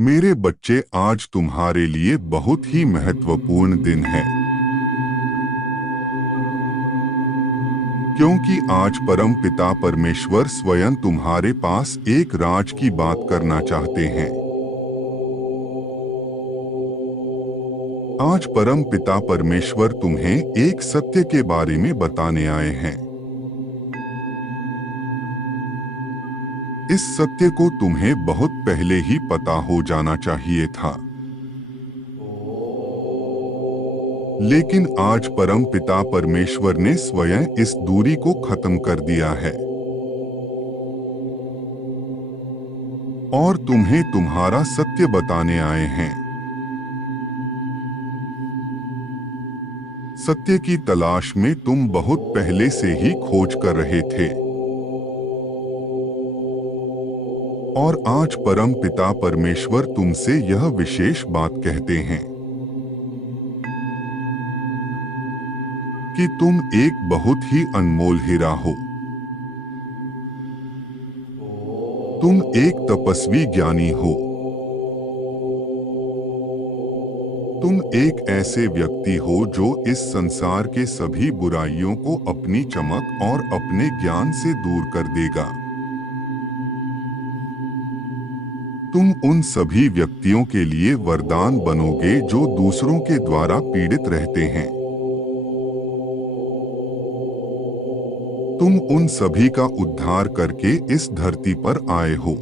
मेरे बच्चे, आज तुम्हारे लिए बहुत ही महत्वपूर्ण दिन है, क्योंकि आज परम पिता परमेश्वर स्वयं तुम्हारे पास एक राज की बात करना चाहते हैं। आज परम पिता परमेश्वर तुम्हें एक सत्य के बारे में बताने आए हैं। इस सत्य को तुम्हें बहुत पहले ही पता हो जाना चाहिए था, लेकिन आज परम पिता परमेश्वर ने स्वयं इस दूरी को खत्म कर दिया है और तुम्हें तुम्हारा सत्य बताने आए हैं। सत्य की तलाश में तुम बहुत पहले से ही खोज कर रहे थे, और आज परम पिता परमेश्वर तुमसे यह विशेष बात कहते हैं कि तुम एक बहुत ही अनमोल हीरा हो। तुम एक तपस्वी ज्ञानी हो। तुम एक ऐसे व्यक्ति हो जो इस संसार के सभी बुराइयों को अपनी चमक और अपने ज्ञान से दूर कर देगा। तुम उन सभी व्यक्तियों के लिए वरदान बनोगे जो दूसरों के द्वारा पीड़ित रहते हैं। तुम उन सभी का उद्धार करके इस धरती पर आए हो।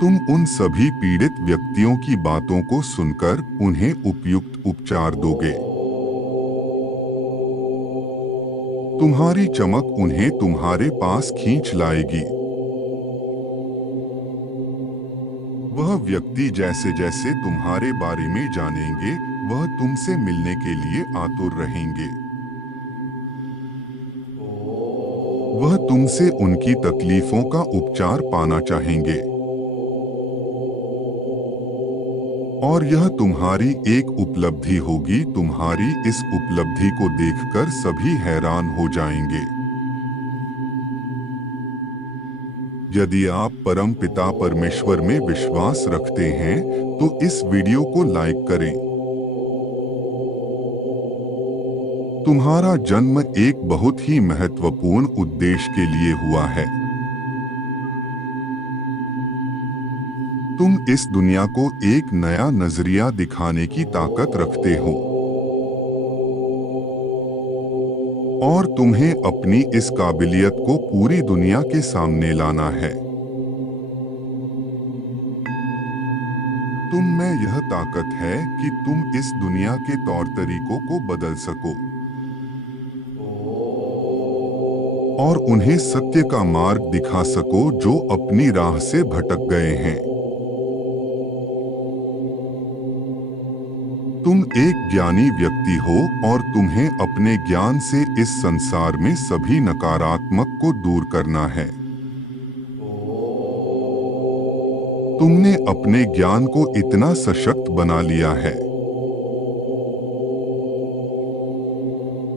तुम उन सभी पीड़ित व्यक्तियों की बातों को सुनकर उन्हें उपयुक्त उपचार दोगे। तुम्हारी चमक उन्हें तुम्हारे पास खींच लाएगी। वह व्यक्ति जैसे जैसे तुम्हारे बारे में जानेंगे, वह तुमसे मिलने के लिए आतुर रहेंगे। वह तुमसे उनकी तकलीफों का उपचार पाना चाहेंगे, और यह तुम्हारी एक उपलब्धि होगी। तुम्हारी इस उपलब्धि को देखकर सभी हैरान हो जाएंगे। यदि आप परम पिता परमेश्वर में विश्वास रखते हैं तो इस वीडियो को लाइक करें। तुम्हारा जन्म एक बहुत ही महत्वपूर्ण उद्देश्य के लिए हुआ है। तुम इस दुनिया को एक नया नजरिया दिखाने की ताकत रखते हो, और तुम्हें अपनी इस काबिलियत को पूरी दुनिया के सामने लाना है। तुम में यह ताकत है कि तुम इस दुनिया के तौर तरीकों को बदल सको और उन्हें सत्य का मार्ग दिखा सको जो अपनी राह से भटक गए हैं। तुम एक ज्ञानी व्यक्ति हो और तुम्हें अपने ज्ञान से इस संसार में सभी नकारात्मक को दूर करना है। तुमने अपने ज्ञान को इतना सशक्त बना लिया है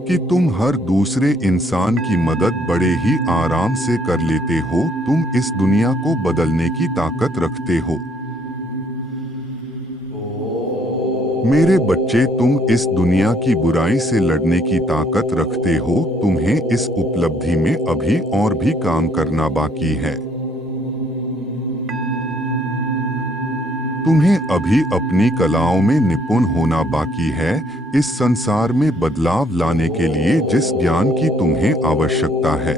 कि तुम हर दूसरे इंसान की मदद बड़े ही आराम से कर लेते हो। तुम इस दुनिया को बदलने की ताकत रखते हो। मेरे बच्चे, तुम इस दुनिया की बुराई से लड़ने की ताकत रखते हो। तुम्हें इस उपलब्धि में अभी और भी काम करना बाकी है। तुम्हें अभी अपनी कलाओं में निपुण होना बाकी है। इस संसार में बदलाव लाने के लिए जिस ज्ञान की तुम्हें आवश्यकता है,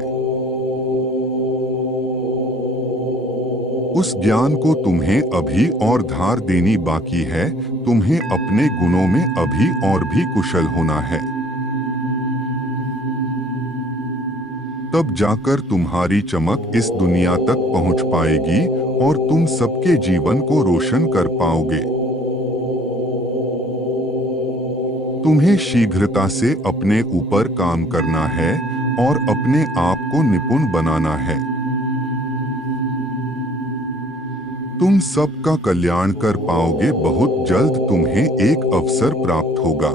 उस ज्ञान को तुम्हें अभी और धार देनी बाकी है। तुम्हें अपने गुणों में अभी और भी कुशल होना है। तब जाकर तुम्हारी चमक इस दुनिया तक पहुंच पाएगी और तुम सबके जीवन को रोशन कर पाओगे। तुम्हें शीघ्रता से अपने ऊपर काम करना है और अपने आप को निपुण बनाना है। तुम सबका कल्याण कर पाओगे। बहुत जल्द तुम्हें एक अवसर प्राप्त होगा।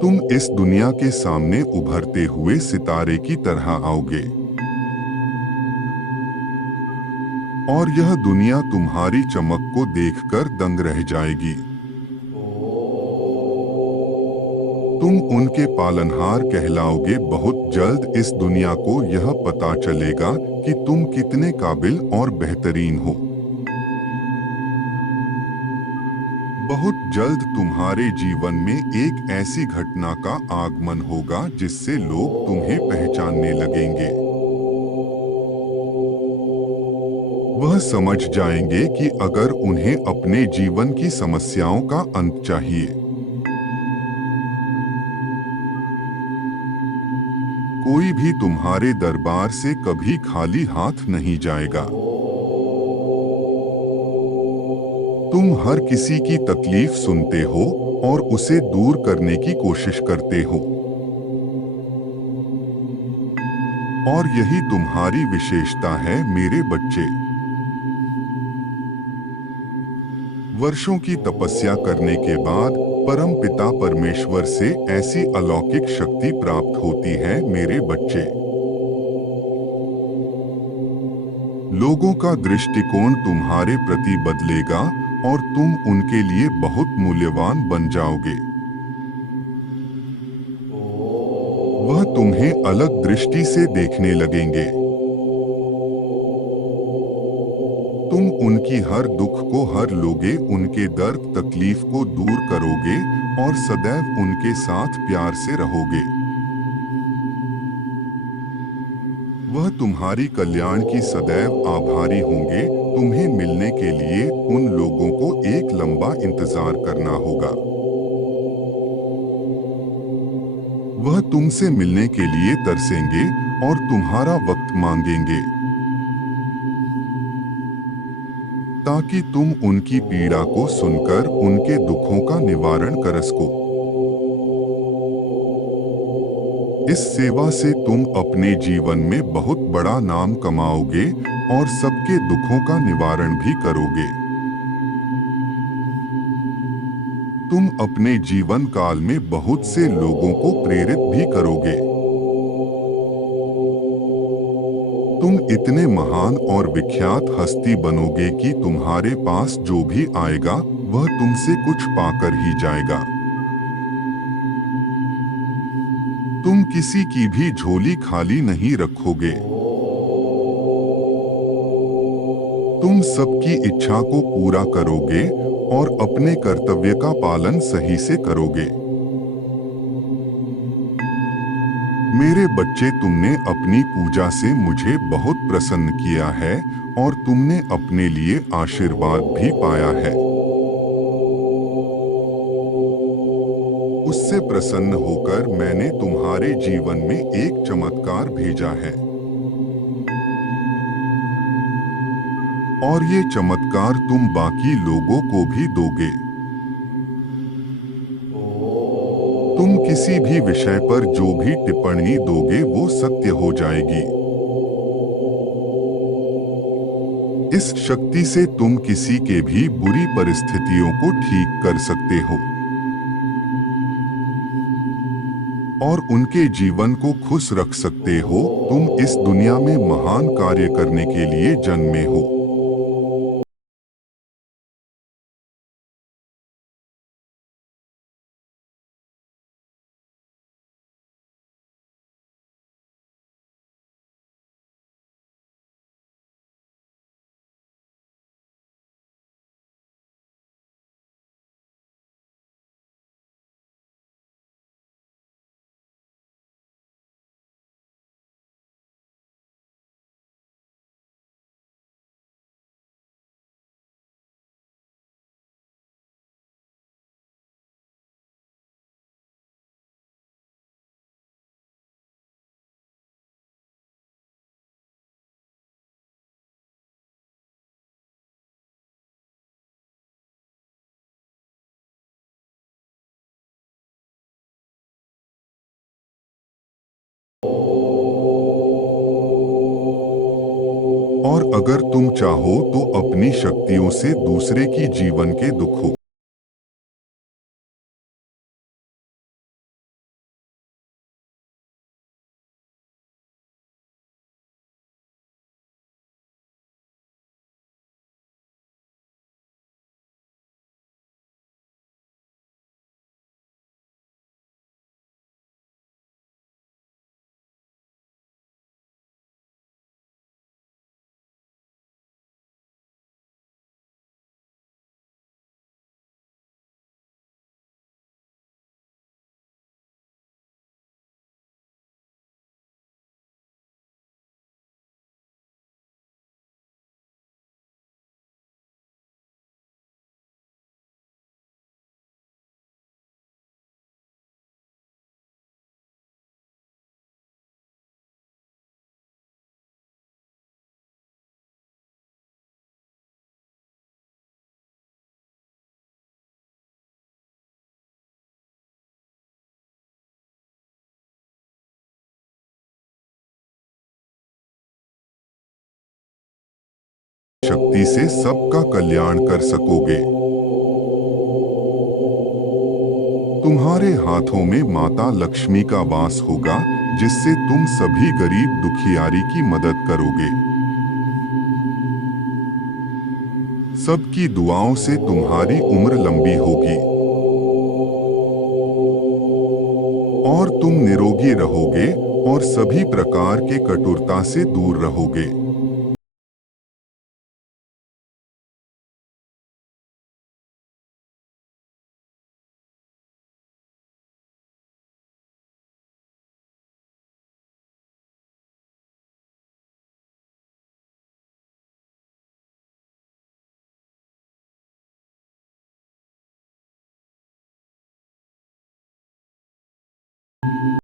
तुम इस दुनिया के सामने उभरते हुए सितारे की तरह आओगे। और यह दुनिया तुम्हारी चमक को देखकर दंग रह जाएगी। तुम उनके पालनहार कहलाओगे। बहुत जल्द इस दुनिया को यह पता चलेगा कि तुम कितने काबिल और बेहतरीन हो। बहुत जल्द तुम्हारे जीवन में एक ऐसी घटना का आगमन होगा जिससे लोग तुम्हें पहचानने लगेंगे। वह समझ जाएंगे कि अगर उन्हें अपने जीवन की समस्याओं का अंत चाहिए, कोई भी तुम्हारे दरबार से कभी खाली हाथ नहीं जाएगा। तुम हर किसी की तकलीफ सुनते हो और उसे दूर करने की कोशिश करते हो, और यही तुम्हारी विशेषता है मेरे बच्चे। वर्षों की तपस्या करने के बाद परम पिता परमेश्वर से ऐसी अलौकिक शक्ति प्राप्त होती है मेरे बच्चे। लोगों का दृष्टिकोण तुम्हारे प्रति बदलेगा और तुम उनके लिए बहुत मूल्यवान बन जाओगे। वह तुम्हें अलग दृष्टि से देखने लगेंगे। तुम उनकी हर दुख को हर लोगे, उनके दर्द तकलीफ को दूर करोगे और सदैव उनके साथ प्यार से रहोगे। वह तुम्हारी कल्याण की सदैव आभारी होंगे। तुम्हें मिलने के लिए उन लोगों को एक लंबा इंतजार करना होगा। वह तुमसे मिलने के लिए तरसेंगे और तुम्हारा वक्त मांगेंगे, ताकि तुम उनकी पीड़ा को सुनकर उनके दुखों का निवारण कर सको। इस सेवा से तुम अपने जीवन में बहुत बड़ा नाम कमाओगे और सबके दुखों का निवारण भी करोगे। तुम अपने जीवन काल में बहुत से लोगों को प्रेरित भी करोगे। तुम इतने महान और विख्यात हस्ती बनोगे कि तुम्हारे पास जो भी आएगा वह तुमसे कुछ पाकर ही जाएगा। तुम किसी की भी झोली खाली नहीं रखोगे। तुम सबकी इच्छा को पूरा करोगे और अपने कर्तव्य का पालन सही से करोगे। मेरे बच्चे, तुमने अपनी पूजा से मुझे बहुत प्रसन्न किया है और तुमने अपने लिए आशीर्वाद भी पाया है। उससे प्रसन्न होकर मैंने तुम्हारे जीवन में एक चमत्कार भेजा है, और ये चमत्कार तुम बाकी लोगों को भी दोगे। तुम किसी भी विषय पर जो भी टिप्पणी दोगे वो सत्य हो जाएगी। इस शक्ति से तुम किसी के भी बुरी परिस्थितियों को ठीक कर सकते हो और उनके जीवन को खुश रख सकते हो। तुम इस दुनिया में महान कार्य करने के लिए जन्मे हो। और अगर तुम चाहो तो अपनी शक्तियों से दूसरे की जीवन के दुखों शक्ति से सबका कल्याण कर सकोगे। तुम्हारे हाथों में माता लक्ष्मी का वास होगा, जिससे तुम सभी गरीब दुखियारी की मदद करोगे। सबकी दुआओं से तुम्हारी उम्र लंबी होगी और तुम निरोगी रहोगे और सभी प्रकार के कटुरता से दूर रहोगे।